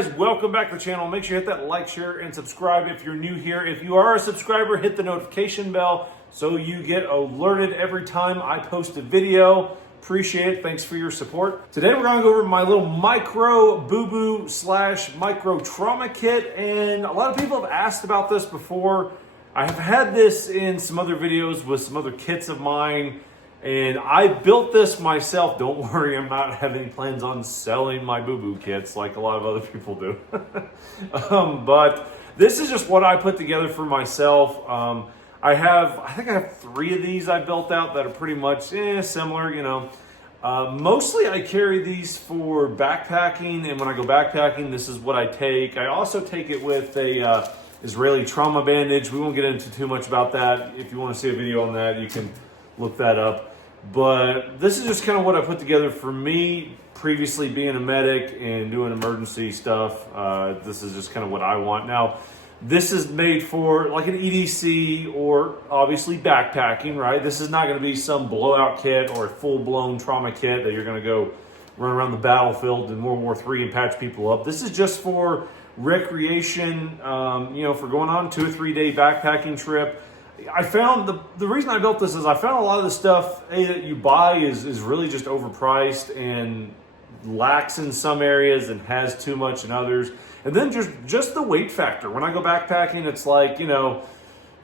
guys, welcome back to the channel. Make sure you hit that like, share, and subscribe if you're new here. If you are a subscriber, hit the notification bell so you get alerted every time I post a video. Appreciate it. Thanks for your support. Today we're going to go over my little micro boo-boo / micro trauma kit, and a lot of people have asked about this before. I have had this in some other videos with some other kits of mine, and I built this myself. Don't worry, I'm not having plans on selling my boo-boo kits like a lot of other people do. But this is just what I put together for myself. I think I have 3 of these I built out that are pretty much similar, you know. Mostly I carry these for backpacking, and when I go backpacking, this is what I take. I also take it with a Israeli trauma bandage. We won't get into too much about that. If you want to see a video on that, you can look that up. But this is just kind of what I put together for me, previously being a medic and doing emergency stuff. This is just kind of what I want. Now, this is made for like an EDC or obviously backpacking, right? This is not going to be some blowout kit or a full-blown trauma kit that you're going to go run around the battlefield in World War III and patch people up. This is just for recreation, you know, for going on a 2 or 3 day backpacking trip. I found the reason I built this is I found a lot of the stuff that you buy is really just overpriced and lacks in some areas and has too much in others. And then just the weight factor. When I go backpacking, it's like, you know,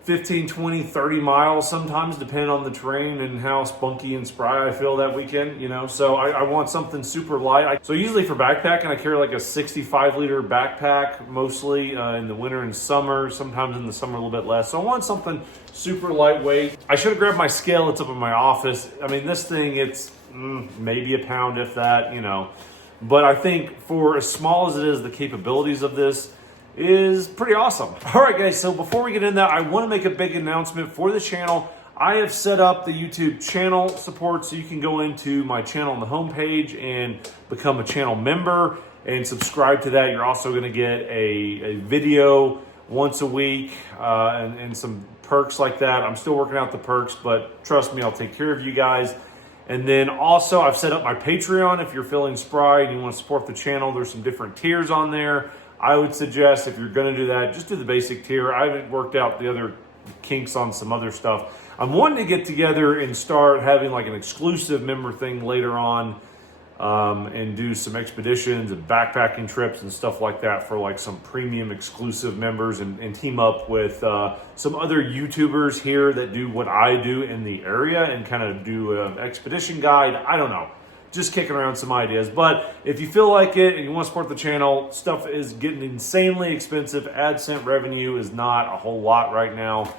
15, 20, 30 miles sometimes, depending on the terrain and how spunky and spry I feel that weekend, you know. So I want something super light. So usually for backpacking, I carry like a 65-liter backpack, mostly in the winter and summer, sometimes in the summer a little bit less. So I want something super lightweight. I should have grabbed my scale. It's up in my office. I mean, this thing, it's maybe a pound, if that, you know. But I think for as small as it is, the capabilities of this is pretty awesome. All right, guys, so before we get into that, I want to make a big announcement for the channel. I have set up the YouTube channel support so you can go into my channel on the homepage and become a channel member and subscribe to that. You're also going to get a video once a week and some perks like that. I'm still working out the perks, but trust me, I'll take care of you guys. And then also I've set up my Patreon. If you're feeling spry and you want to support the channel, there's some different tiers on there. I would suggest if you're going to do that, just do the basic tier. I haven't worked out the other kinks on some other stuff. I'm wanting to get together and start having like an exclusive member thing later on and do some expeditions and backpacking trips and stuff like that for like some premium exclusive members and team up with some other YouTubers here that do what I do in the area and kind of do an expedition guide. I don't know. Just kicking around some ideas. But if you feel like it and you want to support the channel, stuff is getting insanely expensive. AdSense revenue is not a whole lot right now.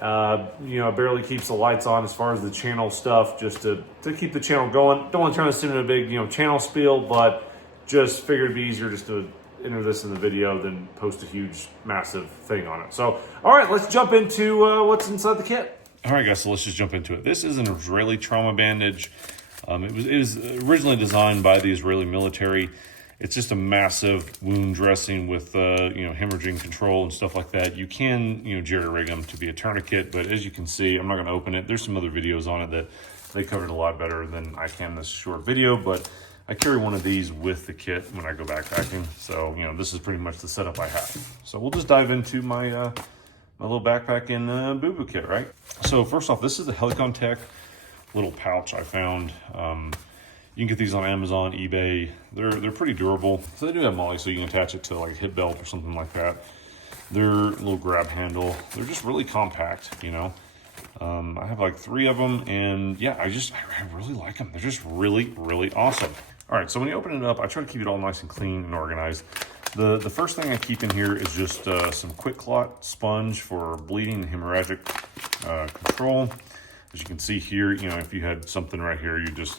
You know, it barely keeps the lights on as far as the channel stuff, just to keep the channel going. Don't want to turn this into a big, you know, channel spiel, but just figured it'd be easier just to enter this in the video than post a huge, massive thing on it. So, all right, let's jump into what's inside the kit. All right, guys, so let's just jump into it. This is an Israeli trauma bandage. It was originally designed by the Israeli military. It's just a massive wound dressing with, you know, hemorrhaging control and stuff like that. You can, you know, jerry rig them to be a tourniquet, but as you can see, I'm not going to open it. There's some other videos on it that they covered a lot better than I can in this short video, but I carry one of these with the kit when I go backpacking. So, you know, this is pretty much the setup I have. So we'll just dive into my, my little backpacking boo-boo kit, right? So first off, this is the Helicon Tech little pouch I found. You can get these on Amazon, eBay. They're pretty durable. So they do have MOLLE, so you can attach it to like a hip belt or something like that. They're a little grab handle. They're just really compact, you know. I have like 3 of them, and yeah, I really like them. They're just really, really awesome. All right, so when you open it up, I try to keep it all nice and clean and organized. The first thing I keep in here is just some quick clot sponge for bleeding and hemorrhagic control. As you can see here, you know, if you had something right here, you just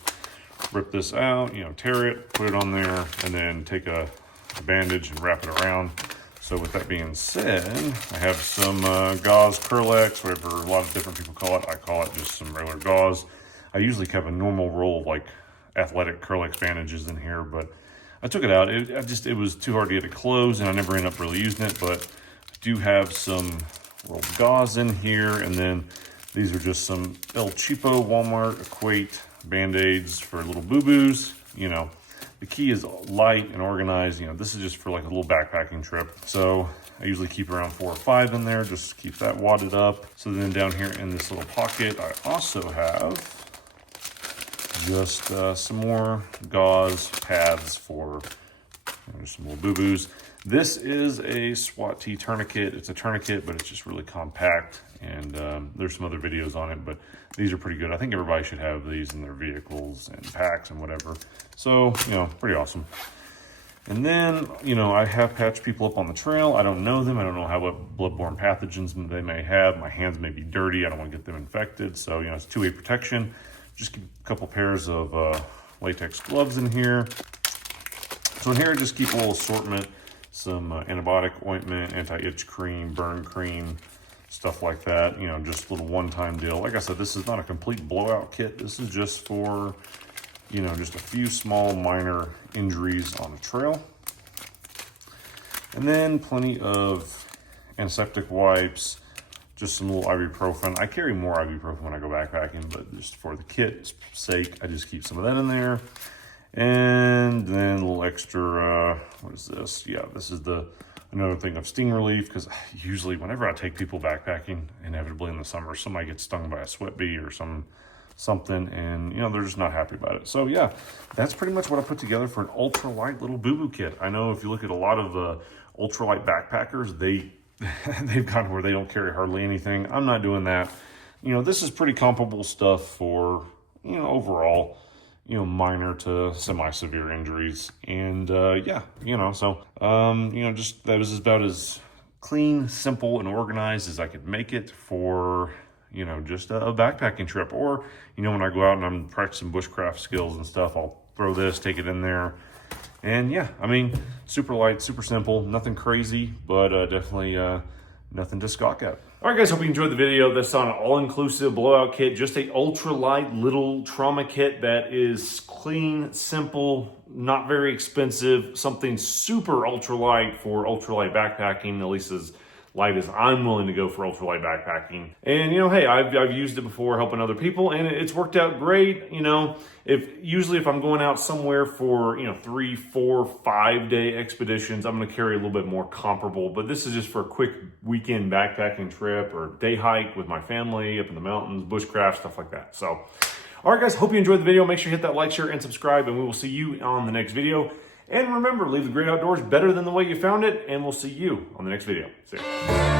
rip this out, you know, tear it, put it on there, and then take a bandage and wrap it around. So with that being said, I have some gauze, Curlex, whatever a lot of different people call it. I call it just some regular gauze. I usually have a normal roll of like athletic Curlex bandages in here, but I took it out. It was too hard to get it closed, and I never ended up really using it, but I do have some rolled gauze in here, and then these are just some El Cheapo Walmart Equate Band-Aids for little boo-boos. You know, The key is light and organized. You know, this is just for like a little backpacking trip. So I usually keep around 4 or 5 in there, just keep that wadded up. So then down here in this little pocket, I also have just some more gauze pads for just some little boo-boos. This is a SWAT T tourniquet. It's a tourniquet, but it's just really compact. And there's some other videos on it, but these are pretty good. I think everybody should have these in their vehicles and packs and whatever. So, you know, pretty awesome. And then, you know, I have patched people up on the trail. I don't know them. I don't know what bloodborne pathogens they may have. My hands may be dirty. I don't want to get them infected. So, you know, it's two-way protection. Just keep a couple pairs of latex gloves in here. So in here, I just keep a little assortment. Some antibiotic ointment, anti-itch cream, burn cream, stuff like that. You know, just a little one-time deal. Like I said, this is not a complete blowout kit. This is just for, you know, just a few small minor injuries on the trail. And then plenty of antiseptic wipes, just some little ibuprofen. I carry more ibuprofen when I go backpacking, but just for the kit's sake, I just keep some of that in there. And then a little extra, what is this? Yeah, this is another thing of sting relief, because usually whenever I take people backpacking, inevitably in the summer, somebody gets stung by a sweat bee or something, and you know, they're just not happy about it. So yeah, that's pretty much what I put together for an ultralight little boo-boo kit. I know if you look at a lot of ultralight backpackers, they've gotten where they don't carry hardly anything. I'm not doing that. You know, this is pretty comparable stuff for, you know, overall, you know, minor to semi-severe injuries. And yeah, you know, so, you know, just that is about as clean, simple, and organized as I could make it for, you know, just a backpacking trip. Or, you know, when I go out and I'm practicing bushcraft skills and stuff, I'll throw this, take it in there. And yeah, I mean, super light, super simple, nothing crazy, but definitely nothing to scoff at. All right, guys, hope you enjoyed the video. That's on an all-inclusive blowout kit, just a ultralight little trauma kit that is clean, simple, not very expensive, something super ultralight for ultralight backpacking, at least as light as I'm willing to go for ultralight backpacking. And you know, hey, I've used it before helping other people, and it's worked out great. You know, usually if I'm going out somewhere for, you know, 3, 4, 5 day expeditions, I'm going to carry a little bit more comparable. But this is just for a quick weekend backpacking trip or day hike with my family up in the mountains, bushcraft, stuff like that. So, all right, guys, hope you enjoyed the video. Make sure you hit that like, share, and subscribe, and we will see you on the next video. And remember, leave the great outdoors better than the way you found it, and we'll see you on the next video. See ya.